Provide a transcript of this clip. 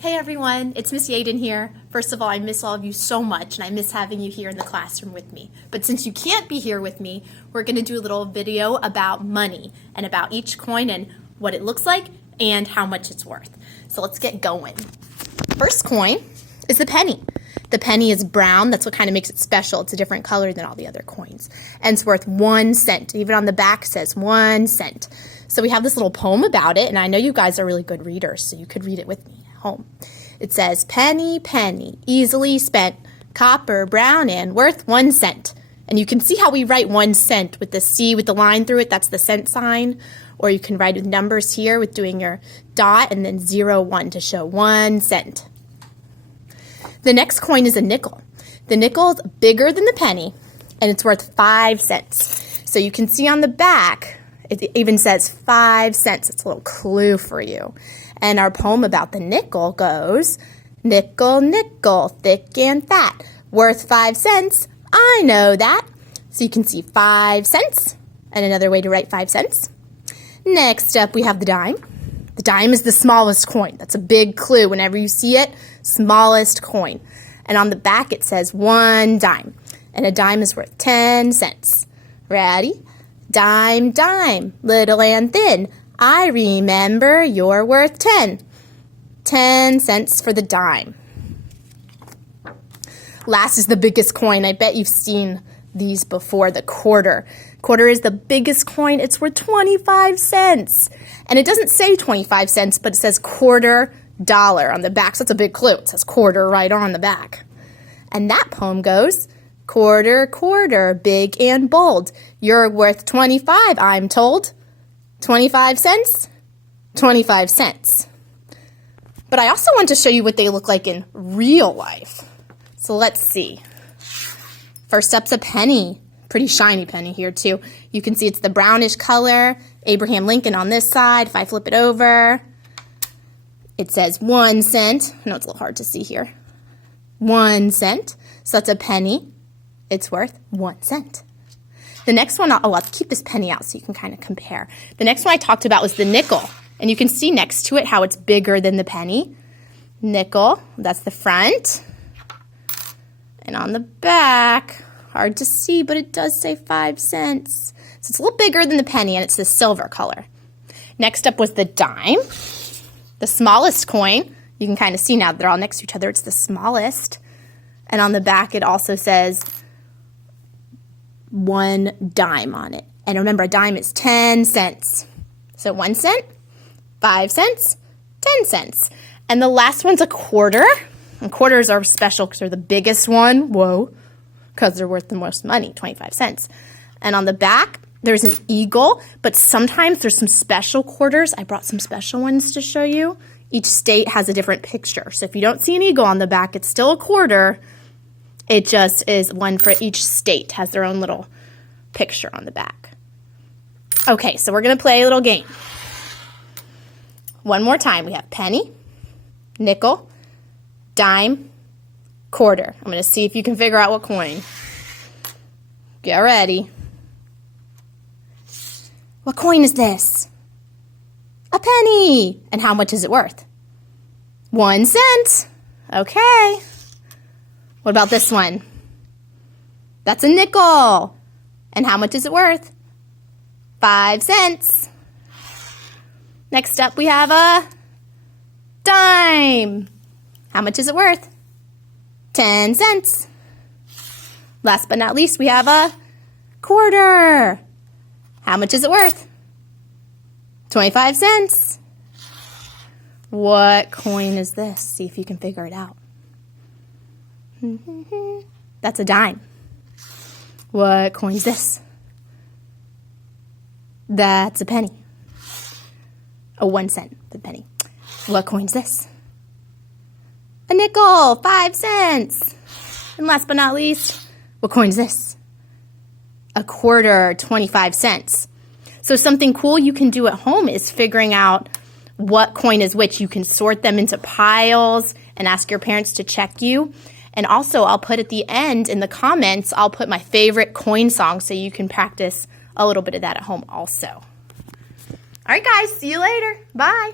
Hey everyone, it's Miss Yaden here. First of all, I miss all of you so much and I miss having you here in the classroom with me. But since you can't be here with me, we're going to do a little video about money and about each coin and what it looks like and how much it's worth. So let's get going. First coin is the penny. The penny is brown. That's what kind of makes it special. It's a different color than all the other coins. And it's worth 1 cent. Even on the back says 1 cent. So we have this little poem about it, and I know you guys are really good readers, so you could read it with me at home. It says, penny, penny, easily spent, copper, brown, and worth 1 cent. And you can see how we write 1 cent with the C with the line through it. That's the cent sign. Or you can write with numbers here with doing your dot and then 0, 1 to show 1 cent. The next coin is a nickel. The nickel is bigger than the penny, and it's worth 5 cents. So you can see on the back, it even says 5 cents. It's a little clue for you. And our poem about the nickel goes, nickel, nickel, thick and fat, worth 5 cents, I know that. So you can see 5 cents, and another way to write 5 cents. Next up, we have the dime. The dime is the smallest coin. That's a big clue. Whenever you see it, smallest coin. And on the back, it says 1 dime. And a dime is worth 10 cents. Ready? Dime, dime, little and thin. I remember you're worth 10. 10 cents for the dime. Last is the biggest coin. I bet you've seen these before, the quarter. Quarter is the biggest coin. It's worth 25 cents. And it doesn't say 25 cents, but it says $quarter on the back. So that's a big clue. It says quarter right on the back. And that poem goes, quarter, quarter, big and bold. You're worth 25, I'm told. 25 cents, 25 cents. But I also want to show you what they look like in real life. So let's see. First up's a penny. Pretty shiny penny here too. You can see it's the brownish color. Abraham Lincoln on this side. If I flip it over, it says 1 cent. I know it's a little hard to see here. 1 cent. So that's a penny. It's worth 1 cent. The next one, I'll keep this penny out so you can kind of compare. The next one I talked about was the nickel. And you can see next to it how it's bigger than the penny. Nickel, that's the front. And on the back, hard to see, but it does say 5 cents. So it's a little bigger than the penny, and it's the silver color. Next up was the dime. The smallest coin. You can kind of see now that they're all next to each other. It's the smallest. And on the back, it also says 1 dime on it. And remember, a dime is 10 cents. So 1 cent, 5 cents, 10 cents. And the last one's a quarter. And quarters are special because they're the biggest one. Whoa. Because they're worth the most money, 25 cents. And on the back, there's an eagle. But sometimes there's some special quarters. I brought some special ones to show you. Each state has a different picture. So if you don't see an eagle on the back, it's still a quarter. It just is one for each state, has their own little picture on the back. Okay, so we're going to play a little game. One more time. We have penny, nickel, dime, quarter. I'm going to see if you can figure out what coin. Get ready. What coin is this? A penny. And how much is it worth? 1 cent. Okay. What about this one? That's a nickel. And how much is it worth? 5 cents. Next up, we have a dime. How much is it worth? 10 cents. Last but not least, we have a quarter. How much is it worth? 25 cents. What coin is this? See if you can figure it out. That's a dime. What coin is this? That's a penny. A 1 cent, the penny. What coin is this? A nickel, 5 cents. And last but not least, what coin is this? A quarter, 25 cents. So something cool you can do at home is figuring out what coin is which. You can sort them into piles and ask your parents to check you. And also, I'll put at the end in the comments, I'll put my favorite coin song so you can practice a little bit of that at home also. All right, guys, see you later. Bye.